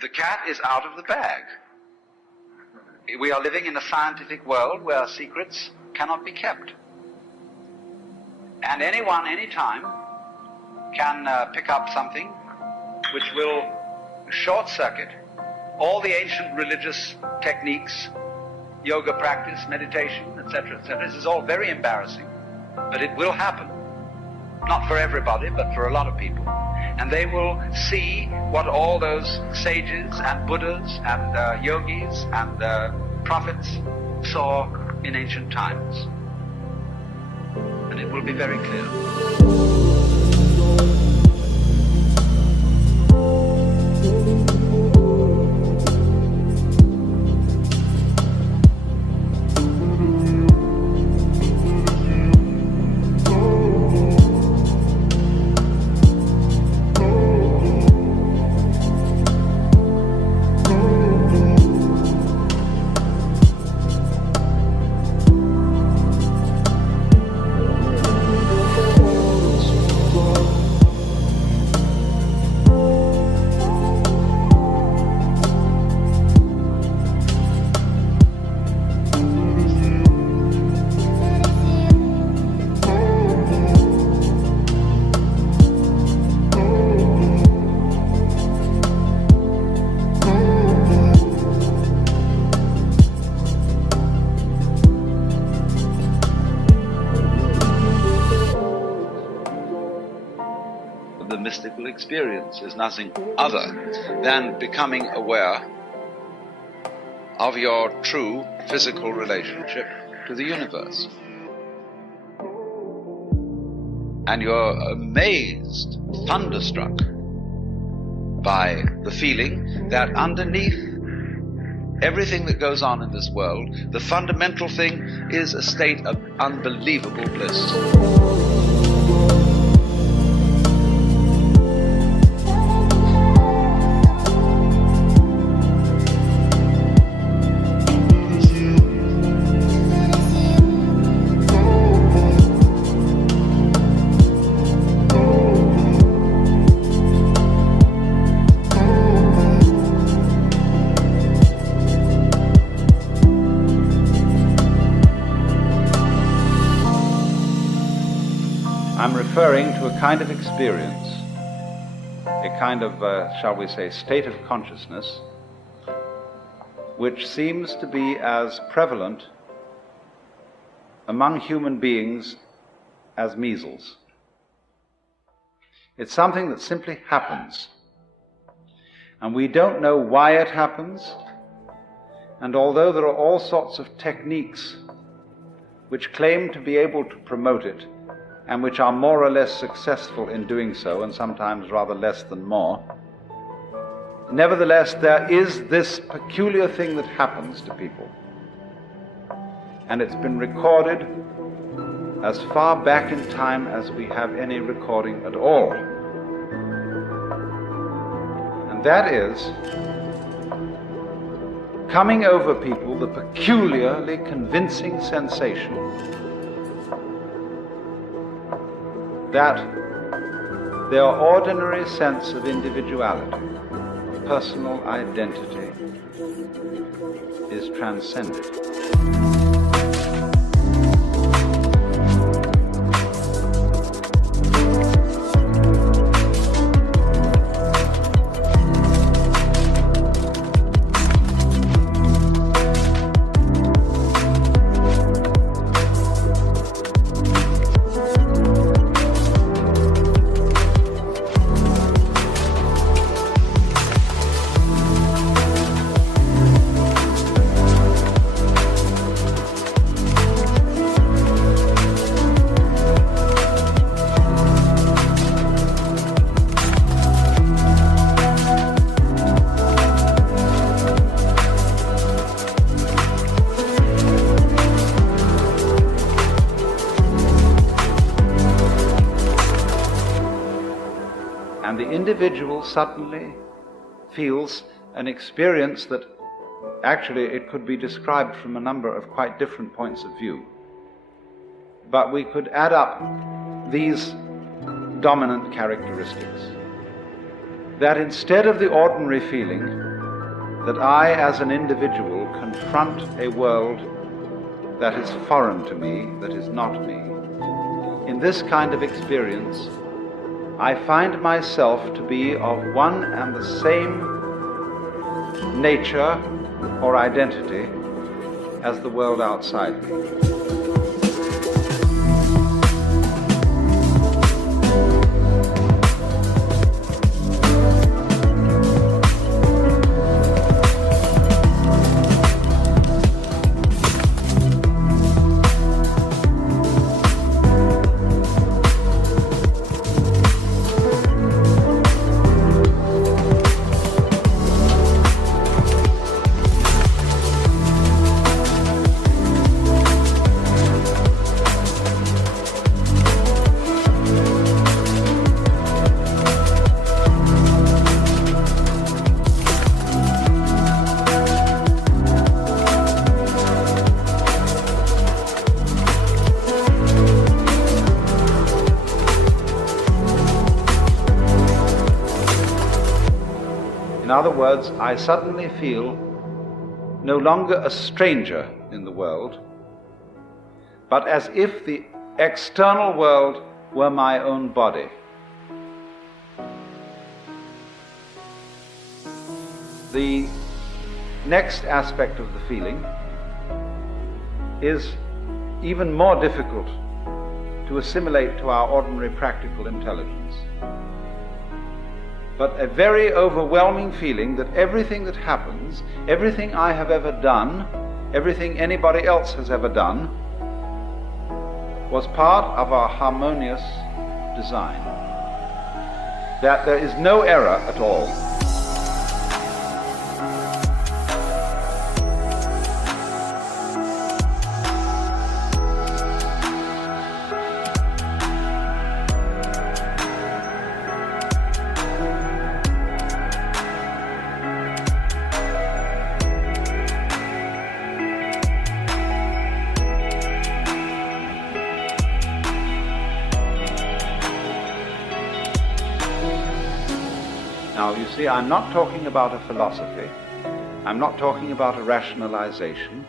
The cat is out of the bag. We are living in a scientific world where secrets cannot be kept. And anyone, anytime, can pick up something which will short-circuit all the ancient religious techniques, yoga practice, meditation, etc., etc. This is all very embarrassing, but it will happen. Not for everybody, but for a lot of people. And they will see what all those sages and Buddhas and yogis and prophets saw in ancient times. And it will be very clear. The mystical experience is nothing other than becoming aware of your true physical relationship to the universe. And you're amazed, thunderstruck by the feeling that underneath everything that goes on in this world, the fundamental thing is a state of unbelievable bliss. I'm referring to a kind of experience, a kind of, shall we say, state of consciousness, which seems to be as prevalent among human beings as measles. It's something that simply happens, and we don't know why it happens, and although there are all sorts of techniques which claim to be able to promote it, and which are more or less successful in doing so, and sometimes rather less than more, nevertheless there is this peculiar thing that happens to people. And it's been recorded as far back in time as we have any recording at all. And that is coming over people the peculiarly convincing sensation that their ordinary sense of individuality, personal identity, is transcended. And the individual suddenly feels an experience that actually it could be described from a number of quite different points of view. But we could add up these dominant characteristics. that instead of the ordinary feeling that I as an individual confront a world that is foreign to me, that is not me, in this kind of experience, I find myself to be of one and the same nature or identity as the world outside me. In other words, I suddenly feel no longer a stranger in the world, but as if the external world were my own body. The next aspect of the feeling is even more difficult to assimilate to our ordinary practical intelligence. But a very overwhelming feeling that everything that happens, everything I have ever done, everything anybody else has ever done, was part of our harmonious design. That there is no error at all. Now, you see, I'm not talking about a philosophy. I'm not talking about a rationalization,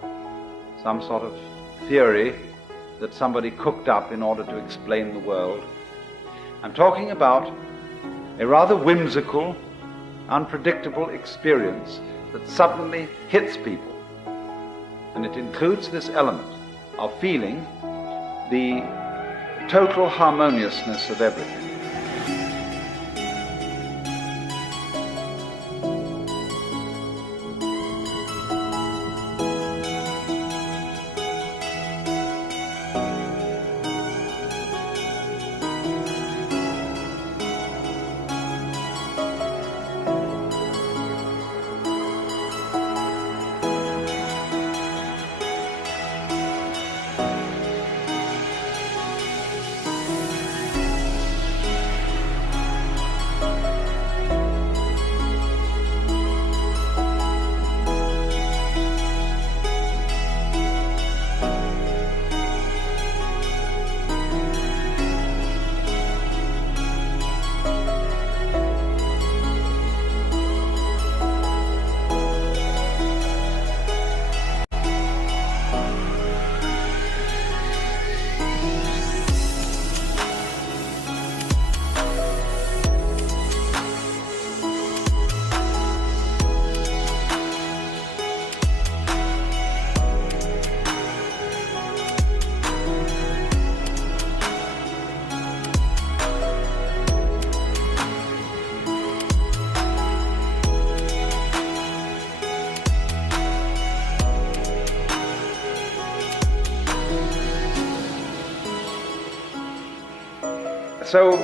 some sort of theory that somebody cooked up in order to explain the world. I'm talking about a rather whimsical, unpredictable experience that suddenly hits people. And it includes this element of feeling the total harmoniousness of everything. So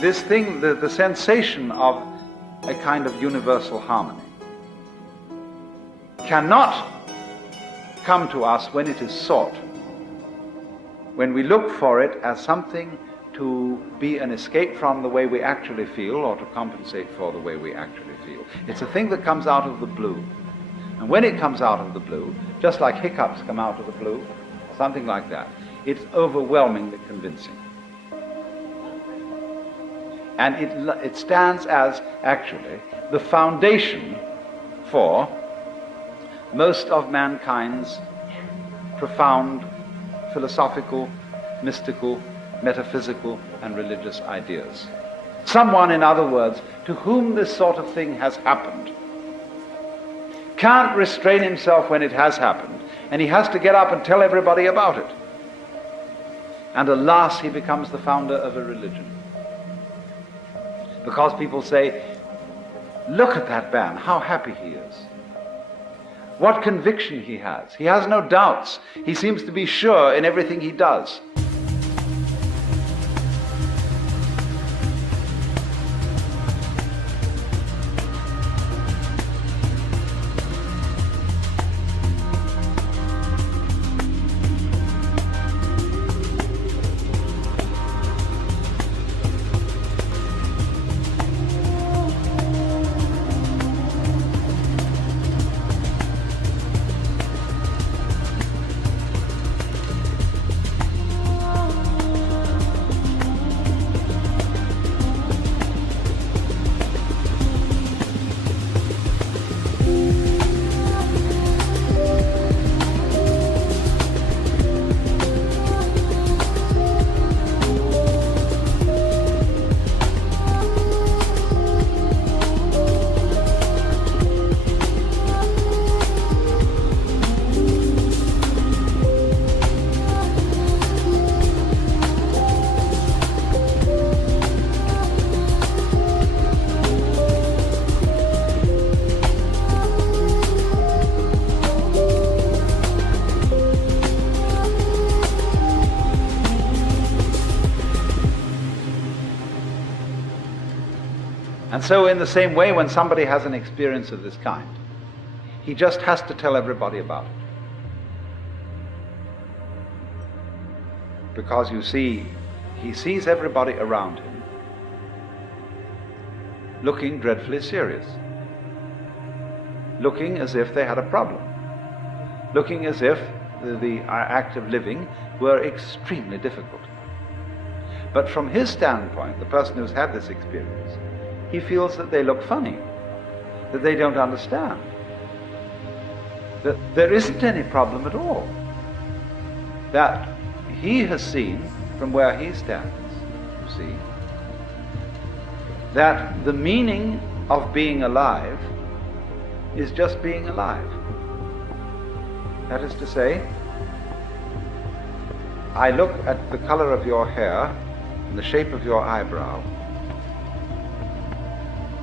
this thing, the sensation of a kind of universal harmony, cannot come to us when it is sought, when we look for it as something to be an escape from the way we actually feel or to compensate for the way we actually feel. It's a thing that comes out of the blue. And when it comes out of the blue, just like hiccups come out of the blue, or something like that, it's overwhelmingly convincing. And it stands as, actually, the foundation for most of mankind's profound philosophical, mystical, metaphysical, and religious ideas. Someone, in other words, to whom this sort of thing has happened, can't restrain himself when it has happened, and he has to get up and tell everybody about it. And alas, he becomes the founder of a religion. Because people say, look at that man, how happy he is. What conviction he has. He has no doubts. He seems to be sure in everything he does. And so in the same way, when somebody has an experience of this kind, he just has to tell everybody about it. Because you see, he sees everybody around him looking dreadfully serious, looking as if they had a problem, looking as if the act of living were extremely difficult. But from his standpoint, the person who's had this experience, he feels that they look funny, that they don't understand, that there isn't any problem at all, that he has seen from where he stands, you see, that the meaning of being alive is just being alive. That is to say, I look at the color of your hair and the shape of your eyebrow,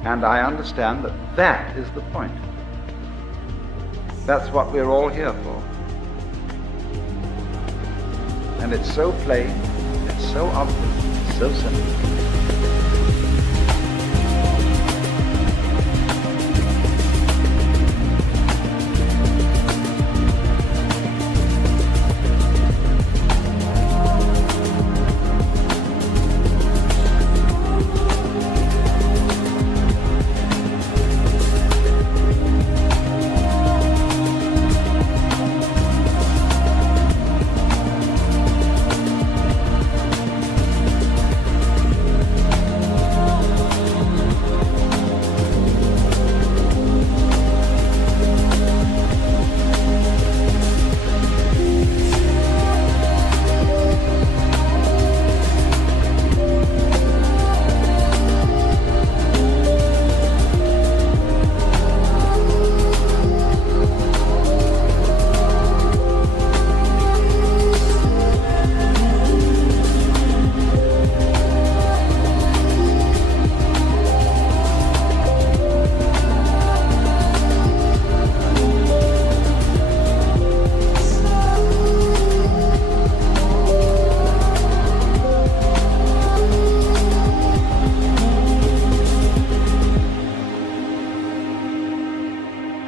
and I understand that that is the point. That's what we're all here for. And it's so plain, it's so obvious, it's so simple.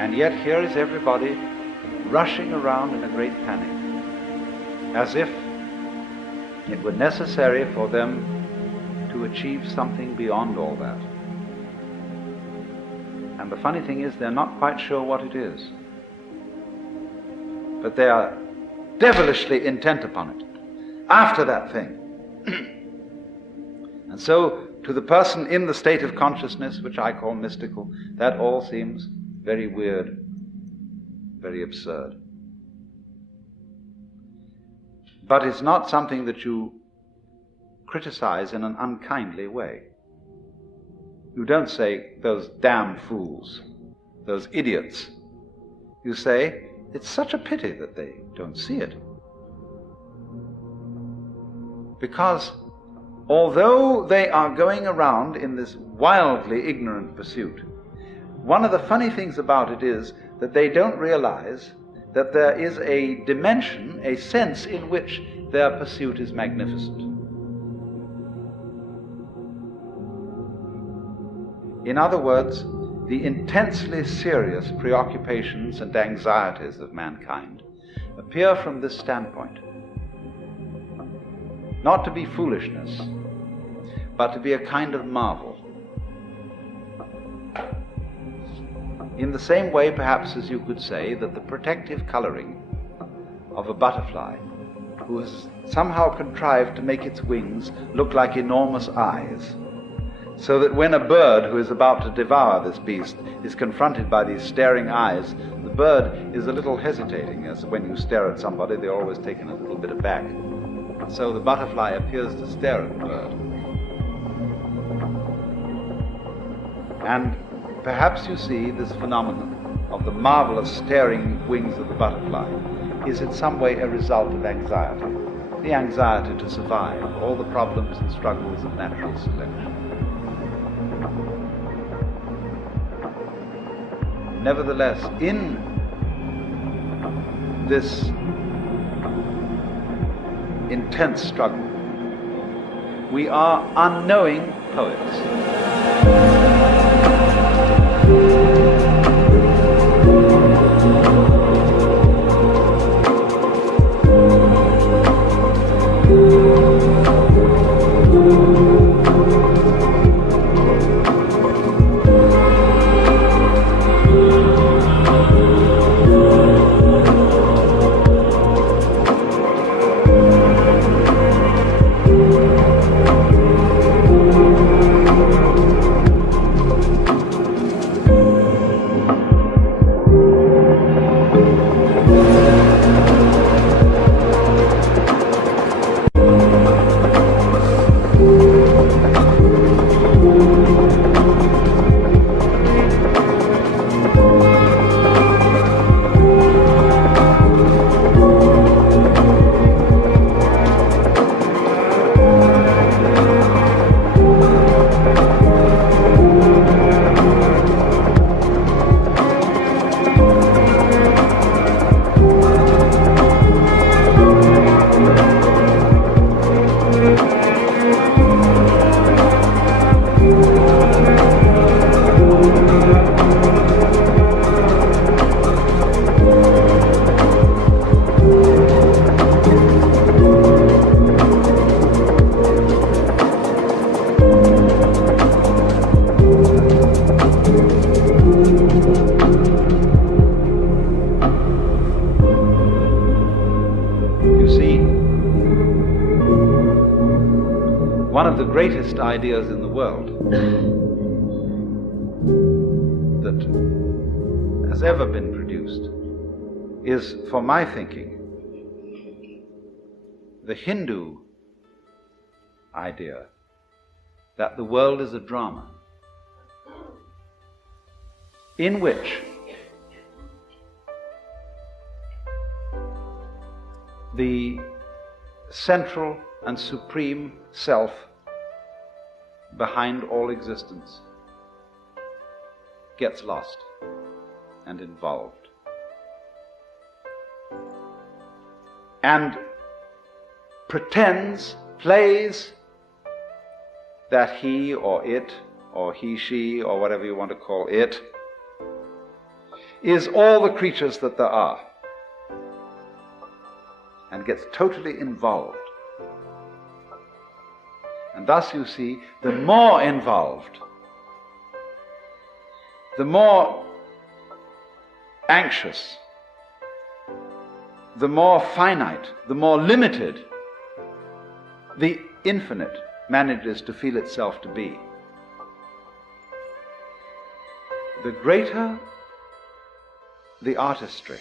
And yet here is everybody rushing around in a great panic, as if it were necessary for them to achieve something beyond all that. And the funny thing is, they're not quite sure what it is, but they are devilishly intent upon it, after that thing. And so To the person in the state of consciousness, which I call mystical, that all seems very weird, very absurd. But it's not something that you criticize in an unkindly way. You don't say, those damn fools, those idiots. You say, it's such a pity that they don't see it. Because although they are going around in this wildly ignorant pursuit, one of the funny things about it is that they don't realize that there is a dimension, a sense in which their pursuit is magnificent. In other words, the intensely serious preoccupations and anxieties of mankind appear from this standpoint. Not to be foolishness, but to be a kind of marvel. In the same way, perhaps, as you could say that the protective coloring of a butterfly, who has somehow contrived to make its wings look like enormous eyes, so that when a bird who is about to devour this beast is confronted by these staring eyes, the bird is a little hesitating, as when you stare at somebody, they're always taken a little bit aback. So the butterfly appears to stare at the bird. And perhaps you see this phenomenon of the marvelous staring wings of the butterfly is in some way a result of anxiety. The anxiety to survive, all the problems and struggles of natural selection. Nevertheless, in this intense struggle, we are unknowing poets. The greatest ideas in the world that has ever been produced is, for my thinking, the Hindu idea that the world is a drama in which the central and supreme self behind all existence gets lost and involved, and pretends, plays that he or it, or he, she, or whatever you want to call it, is all the creatures that there are, and gets totally involved. And thus you see, the more involved, the more anxious, the more finite, the more limited the infinite manages to feel itself to be. The greater the artistry,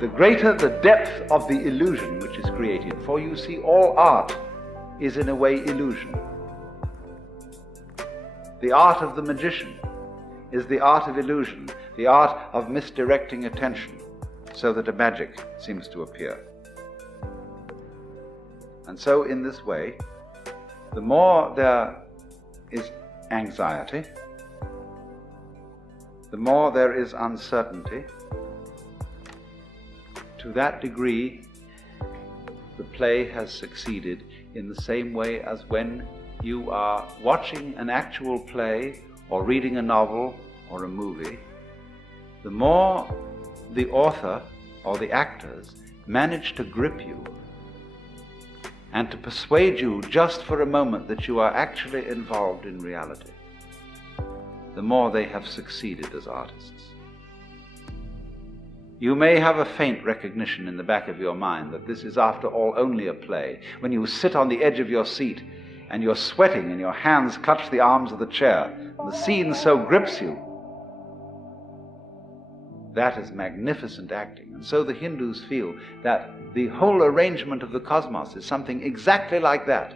the greater the depth of the illusion which is created. For you see, all art is in a way illusion. The art of the magician is the art of illusion, the art of misdirecting attention so that a magic seems to appear. And so in this way, the more there is anxiety, the more there is uncertainty, to that degree the play has succeeded, in the same way as when you are watching an actual play or reading a novel or a movie, the more the author or the actors manage to grip you and to persuade you just for a moment that you are actually involved in reality, the more they have succeeded as artists. You may have a faint recognition in the back of your mind that this is after all only a play. When you sit on the edge of your seat and you're sweating and your hands clutch the arms of the chair, and the scene so grips you, that is magnificent acting. And so the Hindus feel that the whole arrangement of the cosmos is something exactly like that.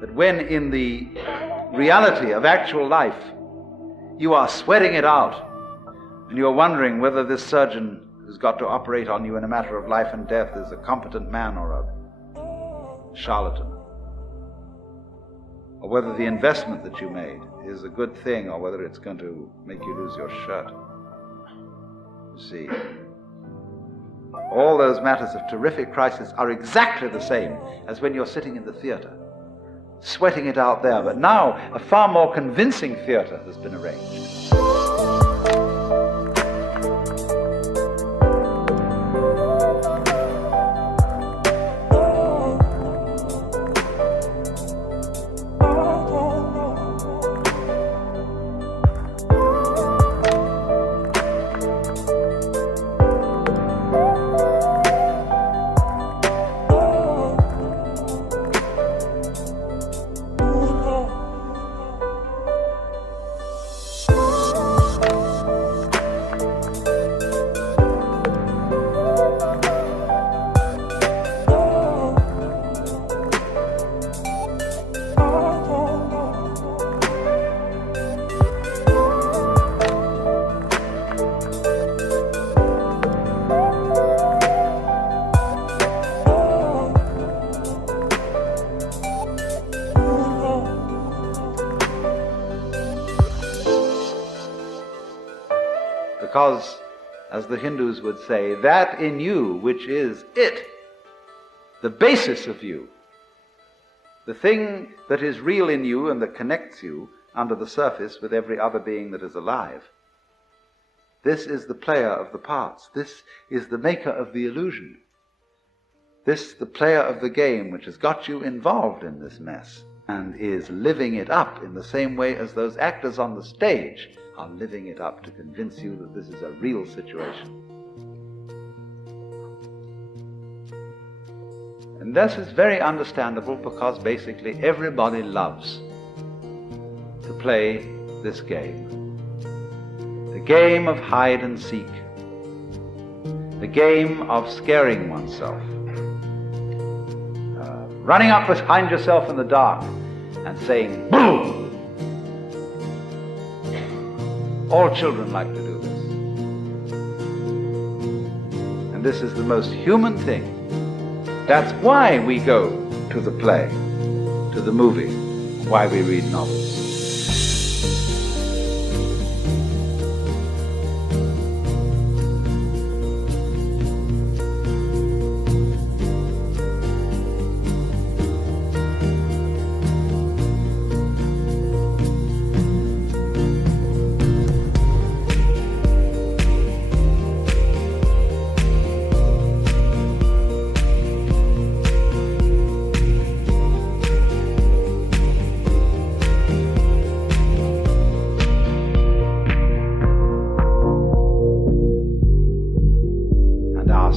That when in the reality of actual life you are sweating it out, and you're wondering whether this surgeon who's got to operate on you in a matter of life and death is a competent man or a charlatan, or whether the investment that you made is a good thing or whether it's going to make you lose your shirt. You see, all those matters of terrific crisis are exactly the same as when you're sitting in the theater, sweating it out there. But now a far more convincing theater has been arranged. Because, as the Hindus would say, that in you which is it, the basis of you, the thing that is real in you and that connects you under the surface with every other being that is alive, this is the player of the parts. This is the maker of the illusion. This, the player of the game, which has got you involved in this mess and is living it up in the same way as those actors on the stage are living it up to convince you that this is a real situation. And this is very understandable because basically everybody loves to play this game. The game of hide and seek. The game of scaring oneself. running up behind yourself in the dark and saying, "Boo!" All children like to do this. And this is the most human thing. That's why we go to the play, to the movie, why we read novels.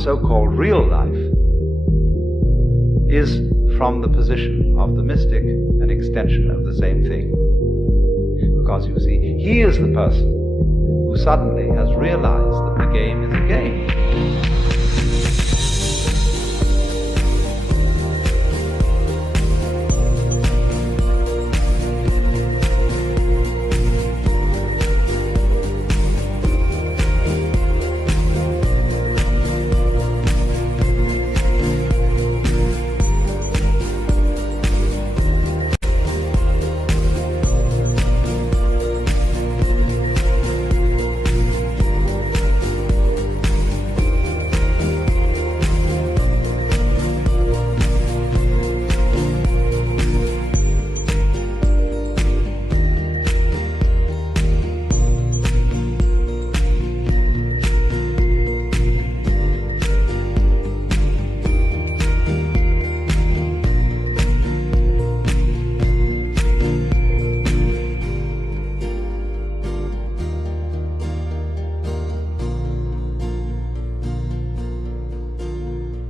So-called real life is, from the position of the mystic, an extension of the same thing. Because you see, he is the person who suddenly has realized that the game is a game.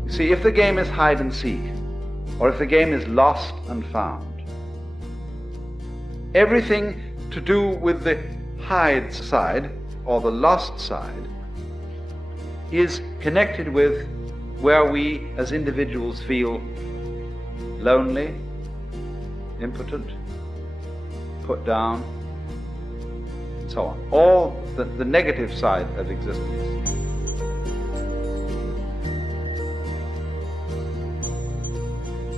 See, if the game is hide and seek, or if the game is lost and found, everything to do with the hide side or the lost side is connected with where we as individuals feel lonely, impotent, put down, and so on. All the negative side of existence.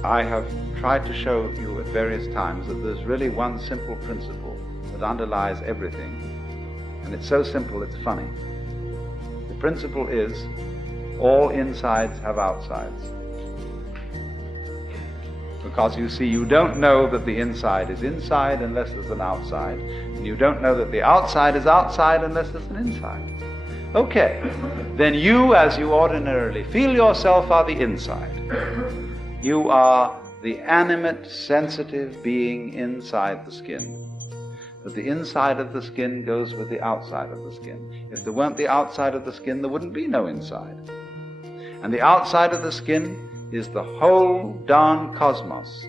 I have tried to show you at various times that there's really one simple principle that underlies everything, and it's so simple it's funny. The principle is all insides have outsides. Because you see, you don't know that the inside is inside unless there's an outside, and you don't know that the outside is outside unless there's an inside. Okay, then you, as you ordinarily feel yourself, are the inside. You are the animate, sensitive being inside the skin. But the inside of the skin goes with the outside of the skin. If there weren't the outside of the skin, there wouldn't be no inside. And the outside of the skin is the whole darn cosmos,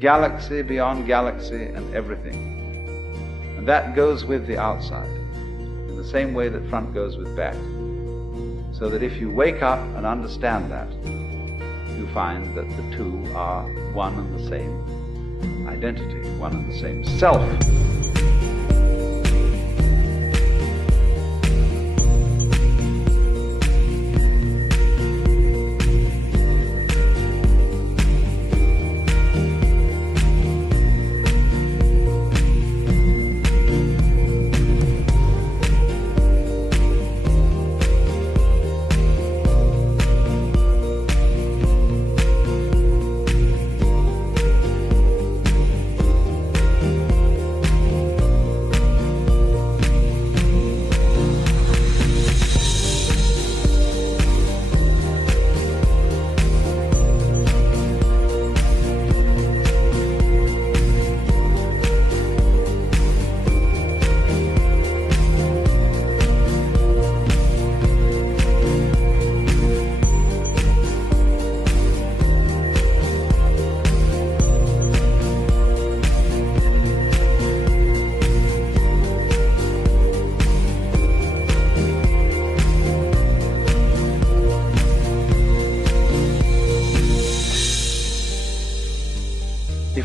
galaxy beyond galaxy and everything. And that goes with the outside, in the same way that front goes with back. So that if you wake up and understand that, you find that the two are one and the same identity, one and the same self.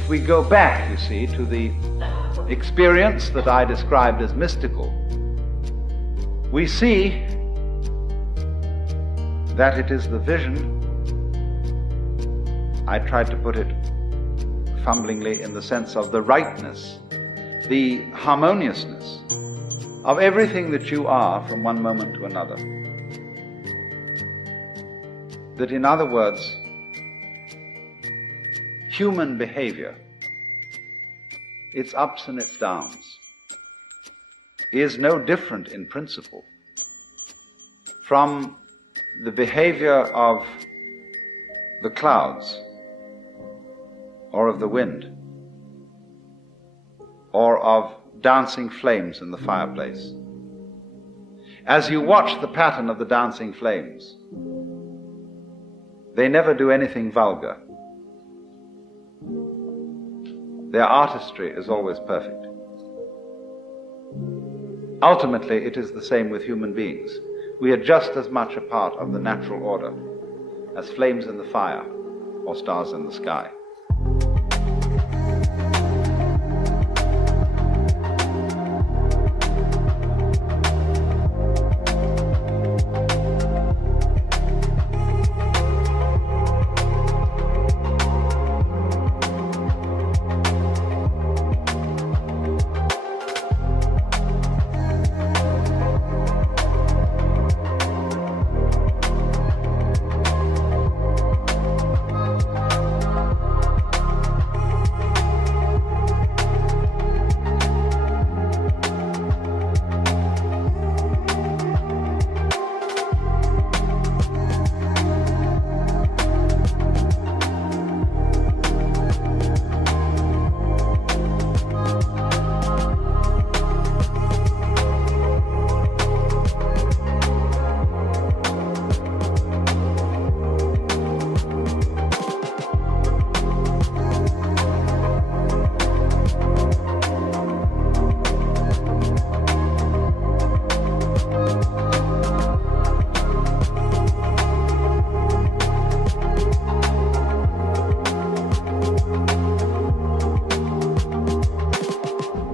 if we go back, you see, to the experience that I described as mystical, we see that it is the vision, I tried to put it fumblingly in the sense of the rightness, the harmoniousness of everything that you are from one moment to another. That, in other words, human behavior, its ups and its downs, is no different in principle from the behavior of the clouds, or of the wind, or of dancing flames in the fireplace. As you watch the pattern of the dancing flames, they never do anything vulgar. Their artistry is always perfect. Ultimately, it is the same with human beings. We are just as much a part of the natural order as flames in the fire or stars in the sky.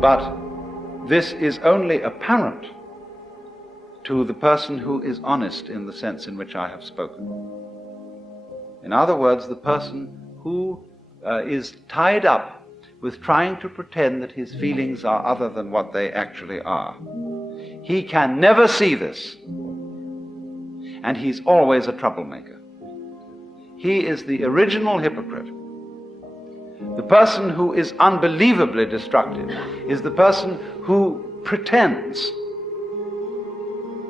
But this is only apparent to the person who is honest in the sense in which I have spoken. In other words, the person who is tied up with trying to pretend that his feelings are other than what they actually are. He can never see this, and he's always a troublemaker. He is the original hypocrite. The person who is unbelievably destructive is the person who pretends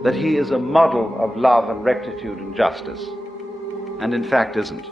that he is a model of love and rectitude and justice, and in fact isn't.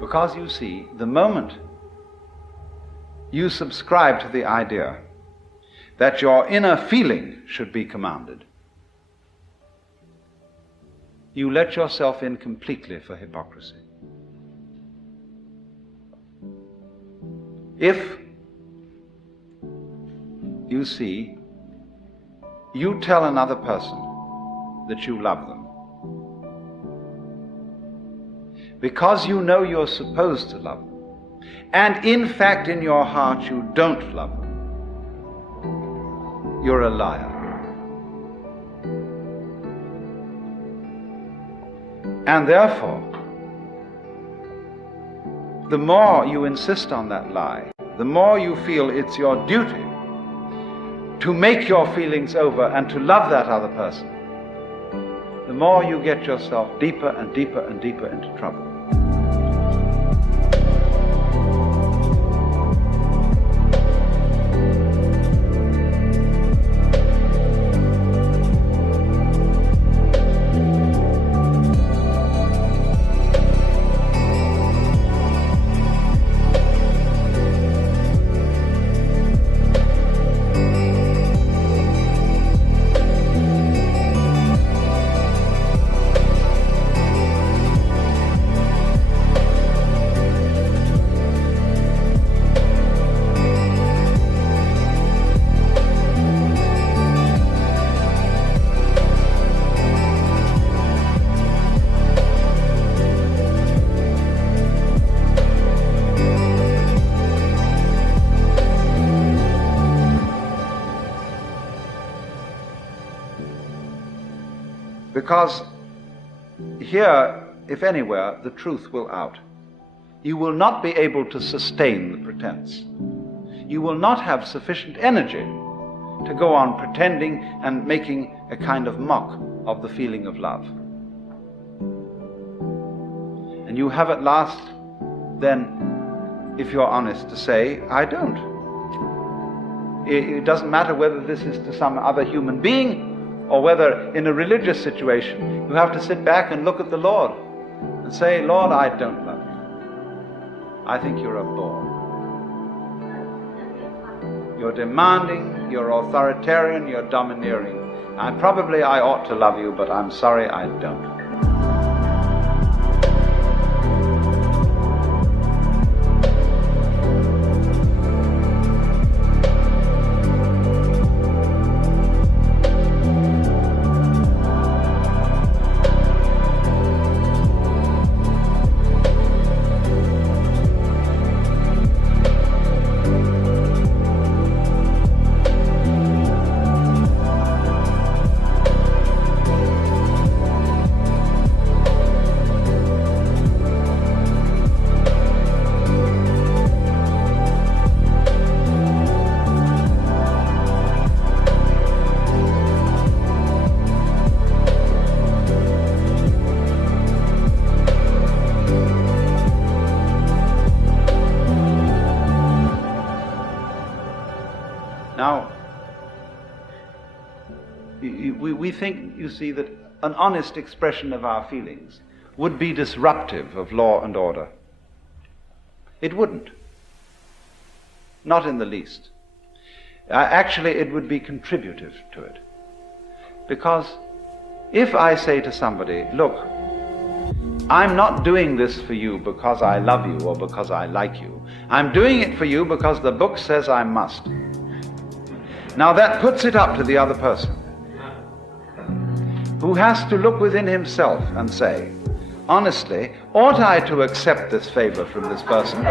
Because you see, the moment you subscribe to the idea that your inner feeling should be commanded, you let yourself in completely for hypocrisy. If you see, you tell another person that you love them, because you know you're supposed to love them, and in fact in your heart you don't love them, you're a liar. And therefore, the more you insist on that lie, the more you feel it's your duty to make your feelings over and to love that other person, the more you get yourself deeper and deeper and deeper into trouble. Because here, if anywhere, the truth will out. You will not be able to sustain the pretense. You will not have sufficient energy to go on pretending and making a kind of mock of the feeling of love. And you have at last, then, if you're honest, to say, I don't. It doesn't matter whether this is to some other human being or whether in a religious situation you have to sit back and look at the Lord and say, Lord, I don't love you. I think you're a bore. You're demanding, you're authoritarian, you're domineering. And probably I ought to love you, but I'm sorry I don't. Now, we think, you see, that an honest expression of our feelings would be disruptive of law and order. It wouldn't. Not in the least. Actually, it would be contributive to it. Because if I say to somebody, look, I'm not doing this for you because I love you or because I like you. I'm doing it for you because the book says I must. Now that puts it up to the other person, who has to look within himself and say, honestly, ought I to accept this favor from this person?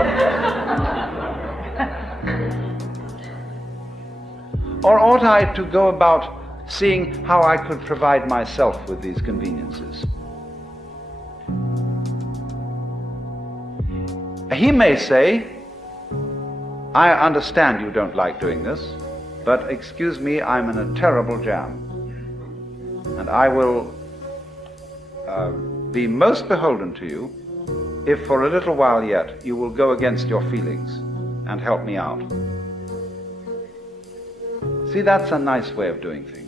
Or ought I to go about seeing how I could provide myself with these conveniences? He may say, I understand you don't like doing this, but excuse me, I'm in a terrible jam. And I will be most beholden to you if for a little while yet you will go against your feelings and help me out. See, that's a nice way of doing things.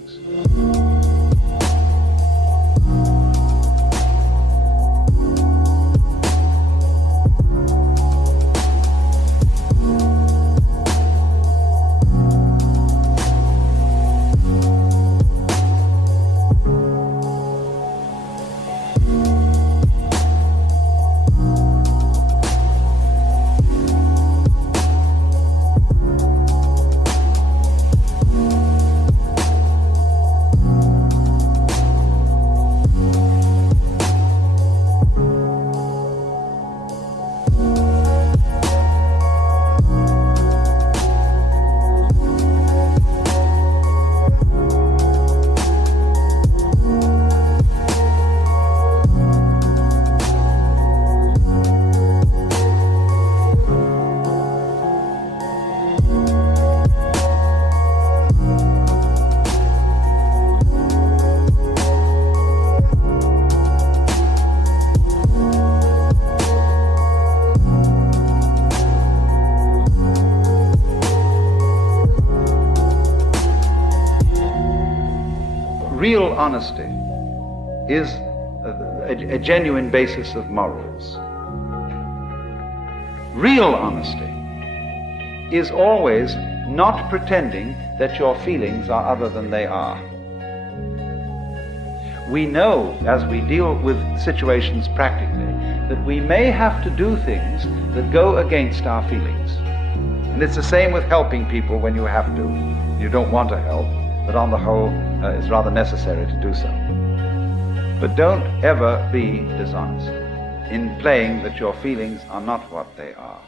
real honesty is a genuine basis of morals. Real honesty is always not pretending that your feelings are other than they are. We know, as we deal with situations practically, that we may have to do things that go against our feelings. And it's the same with helping people when you have to. You don't want to help, but on the whole, it's rather necessary to do so. But don't ever be dishonest in playing that your feelings are not what they are.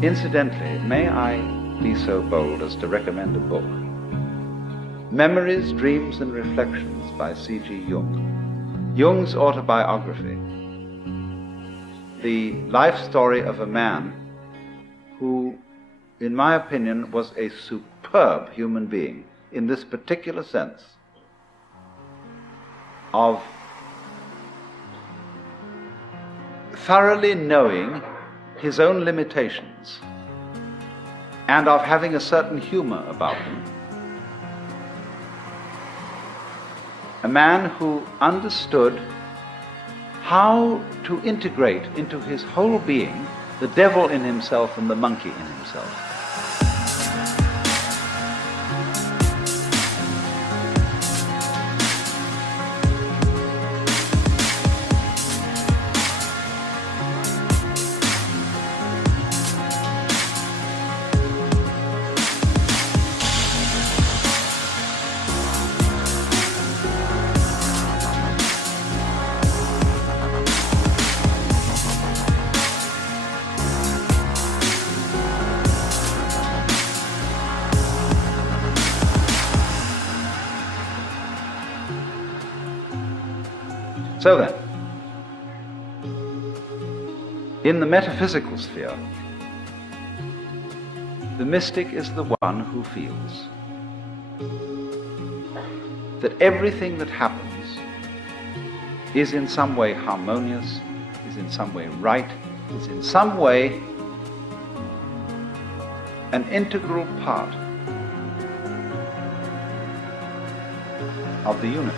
Incidentally, may I be so bold as to recommend a book? Memories, Dreams and Reflections by C.G. Jung. Jung's autobiography. The life story of a man who, in my opinion, was a superb human being in this particular sense of thoroughly knowing his own limitations and of having a certain humor about them. A man who understood how to integrate into his whole being the devil in himself and the monkey in himself. So then, in the metaphysical sphere, the mystic is the one who feels that everything that happens is in some way harmonious, is in some way right, is in some way an integral part of the universe.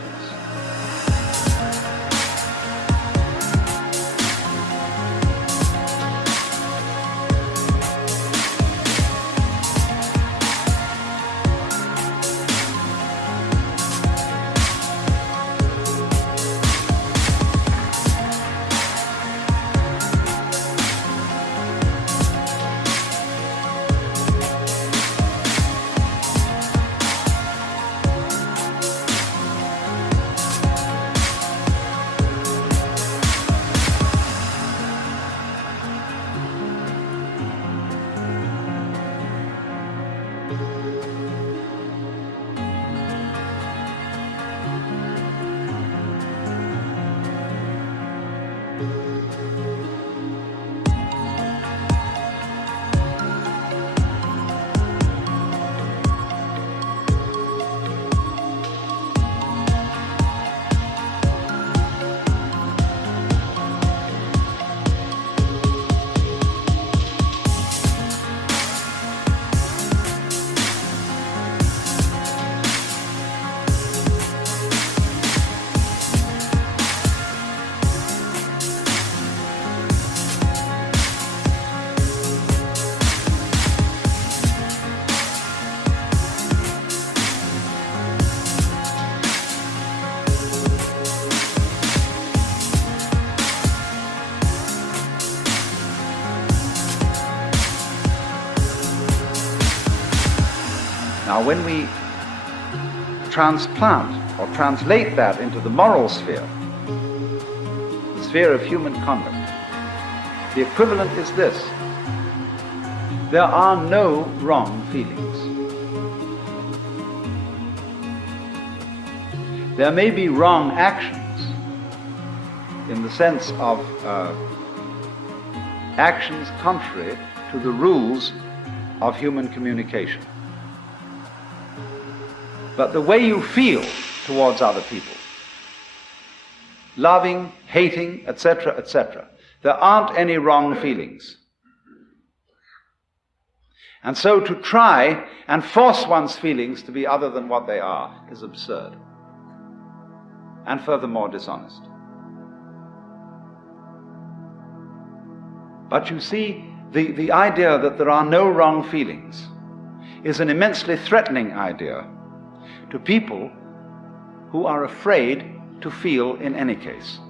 Now, when we transplant or translate that into the moral sphere, the sphere of human conduct, the equivalent is this: there are no wrong feelings. There may be wrong actions in the sense of actions contrary to the rules of human communication. But the way you feel towards other people, loving, hating, etc., etc., there aren't any wrong feelings. And so to try and force one's feelings to be other than what they are is absurd, and furthermore dishonest. But you see, the idea that there are no wrong feelings is an immensely threatening idea to people who are afraid to feel in any case.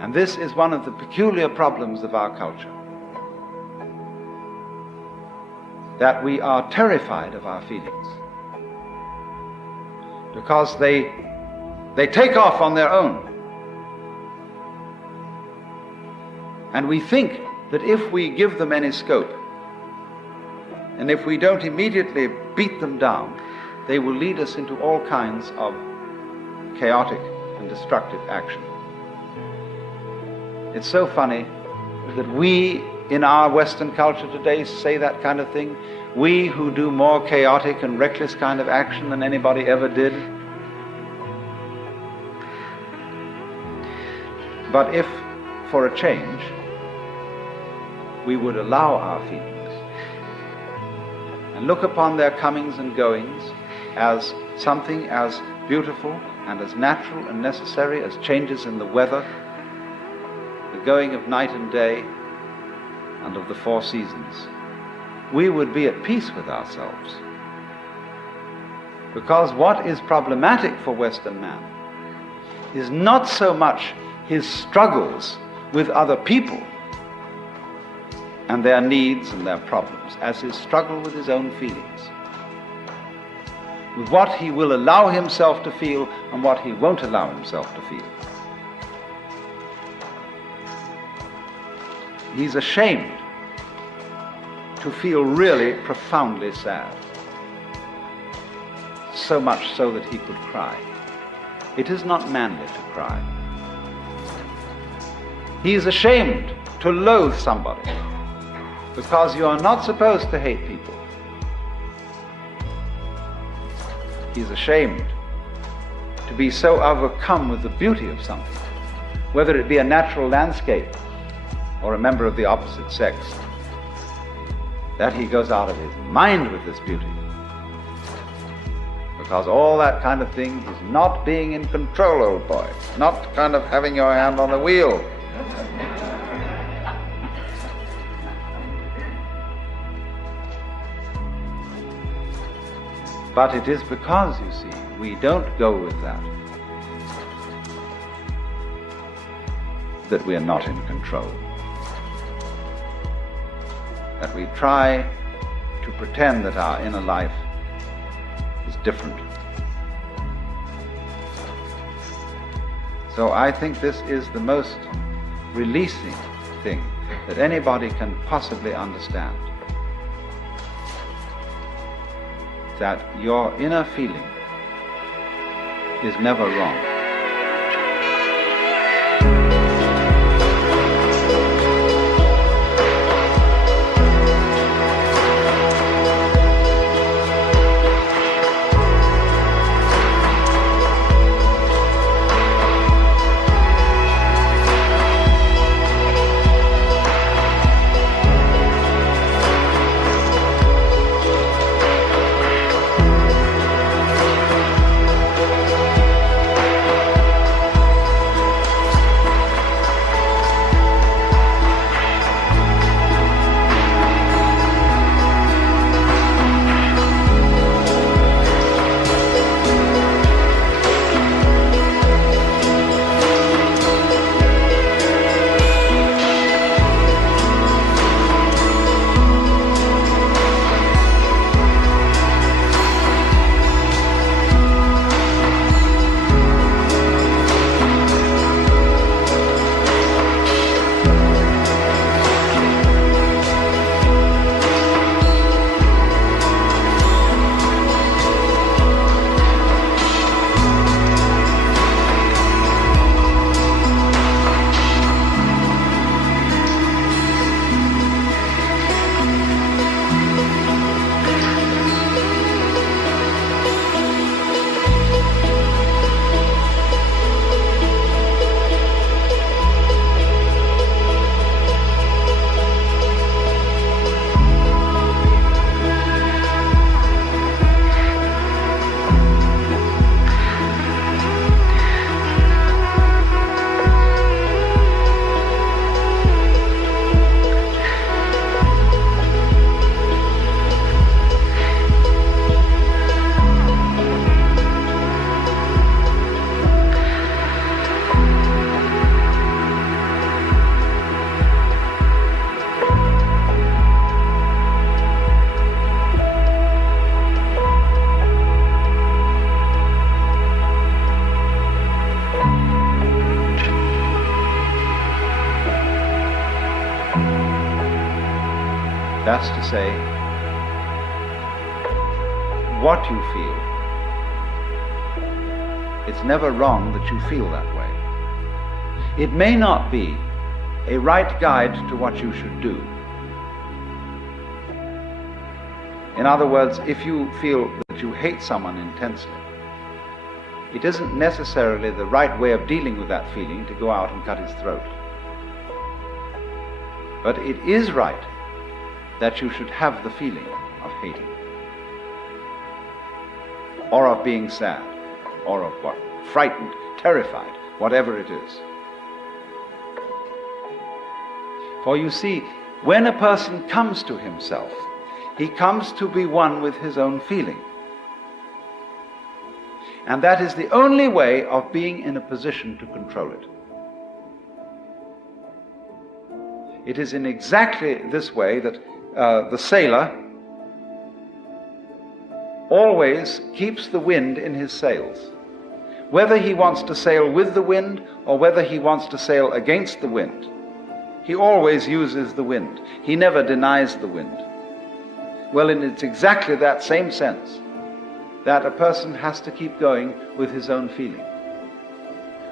And this is one of the peculiar problems of our culture, that we are terrified of our feelings because they take off on their own. And we think that if we give them any scope, and if we don't immediately beat them down, they will lead us into all kinds of chaotic and destructive action. It's so funny that we in our Western culture today say that kind of thing. We who do more chaotic and reckless kind of action than anybody ever did. But if, for a change, we would allow our feelings and look upon their comings and goings as something as beautiful and as natural and necessary as changes in the weather, the going of night and day, and of the four seasons, we would be at peace with ourselves. Because what is problematic for Western man is not so much his struggles with other people and their needs and their problems as his struggle with his own feelings, with what he will allow himself to feel and what he won't allow himself to feel. He's ashamed to feel really profoundly sad, so much so that he could cry. It is not manly to cry. He is ashamed to loathe somebody, because you are not supposed to hate people. He is ashamed to be so overcome with the beauty of something, whether it be a natural landscape or a member of the opposite sex, that he goes out of his mind with this beauty. Because all that kind of thing is not being in control, old boy. Not kind of having your hand on the wheel. But it is because, you see, we don't go with that we are not in control. That we try to pretend that our inner life is different. So I think this is the most releasing thing that anybody can possibly understand. That your inner feeling is never wrong. That's to say, what you feel. It's never wrong that you feel that way. It may not be a right guide to what you should do. In other words, if you feel that you hate someone intensely, it isn't necessarily the right way of dealing with that feeling to go out and cut his throat. But it is right that you should have the feeling of hating, or of being sad, or of what? Frightened, terrified, whatever it is. For you see, when a person comes to himself, he comes to be one with his own feeling. And that is the only way of being in a position to control it. It is in exactly this way that the sailor always keeps the wind in his sails. Whether he wants to sail with the wind or whether he wants to sail against the wind, he always uses the wind. He never denies the wind. Well, and it's exactly that same sense that a person has to keep going with his own feeling.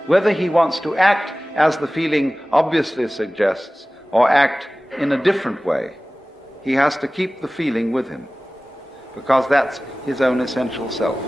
Whether he wants to act as the feeling obviously suggests or act in a different way, he has to keep the feeling with him, because that's his own essential self.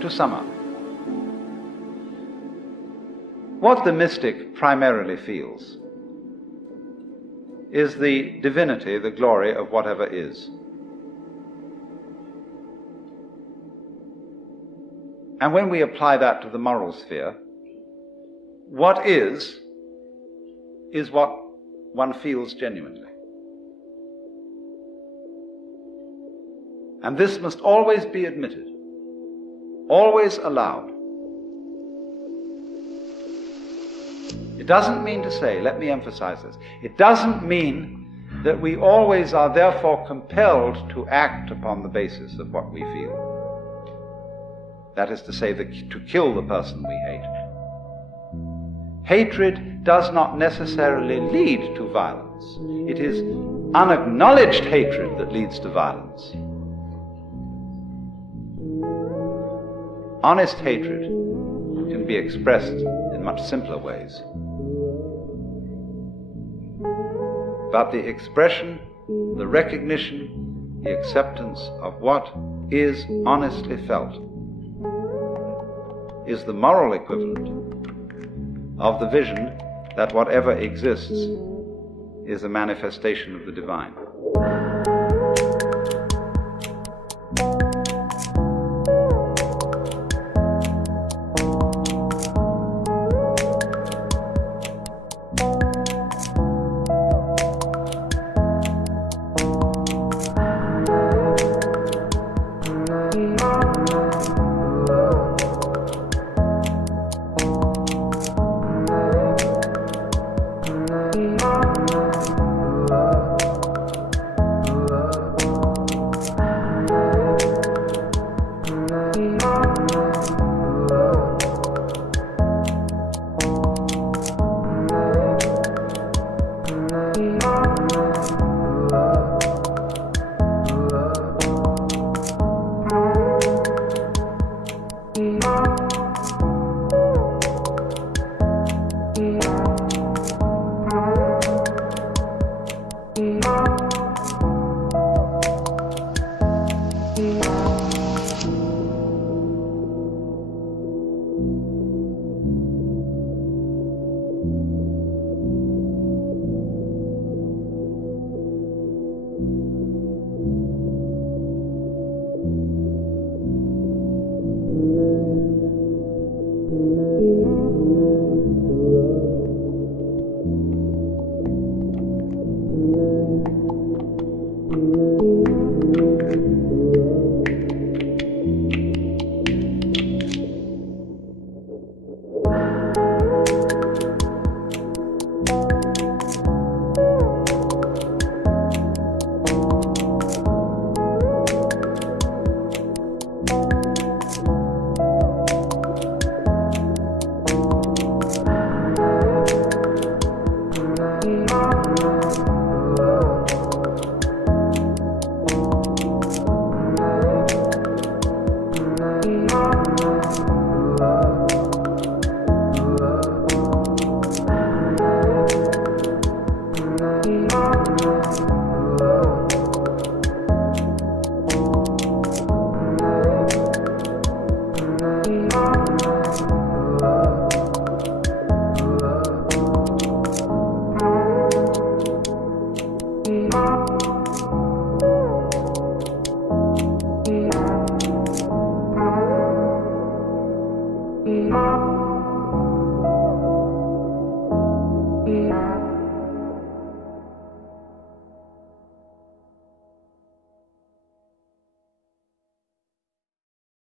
To sum up, what the mystic primarily feels is the divinity, the glory of whatever is. And when we apply that to the moral sphere, what is what one feels genuinely. And this must always be admitted, always allowed. It doesn't mean to say, let me emphasize this, it doesn't mean that we always are therefore compelled to act upon the basis of what we feel. That is to say, to kill the person we hate. Hatred does not necessarily lead to violence. It is unacknowledged hatred that leads to violence. Honest hatred can be expressed in much simpler ways. But the expression, the recognition, the acceptance of what is honestly felt is the moral equivalent of the vision that whatever exists is a manifestation of the divine.